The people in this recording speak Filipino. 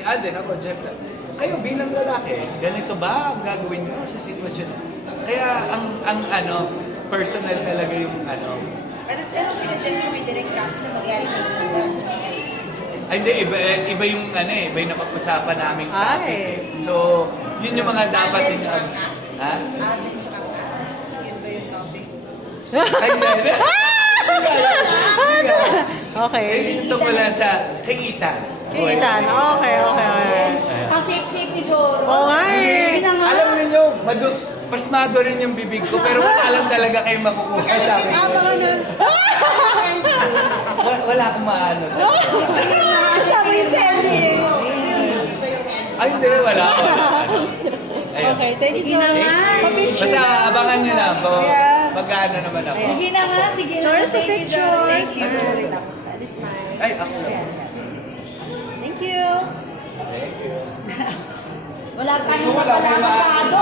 Si Alden, ako, Jeff. Kayo bilang lalaki, ganito ba ang gagawin nyo sa sitwasyon? Kaya ang personal talaga yung ano. Anong sinuggest mo kay Direk Cap na mangyari dito? Ay, hindi, iba yung iba yung napag-usapan namin topic. So, yun yung mga dapat din. Ha? Alden tsaka ka? Yun ba yung topic? Ay, hindi. Okay. Yung tungkol lang sa kay Ethan. Kay Ethan, okay. Ang safe ni Choro. Oo nga eh. Sige na nga. Alam niyo, pasmado rin yung bibig ko, pero alam talaga kayo makukuha sa akin. Wala akong maano. Sabi yung Selly. Ay, hindi, wala. Okay, thank you, Joris. Basta abangan nyo lang kung mag-ano naman ako. Sige na nga, sige na. Joris, Thank you, pictures. Joris. Thank you. Ay, ako. Thank you. Thank you. Wala tayong Wala wala tayong masyado.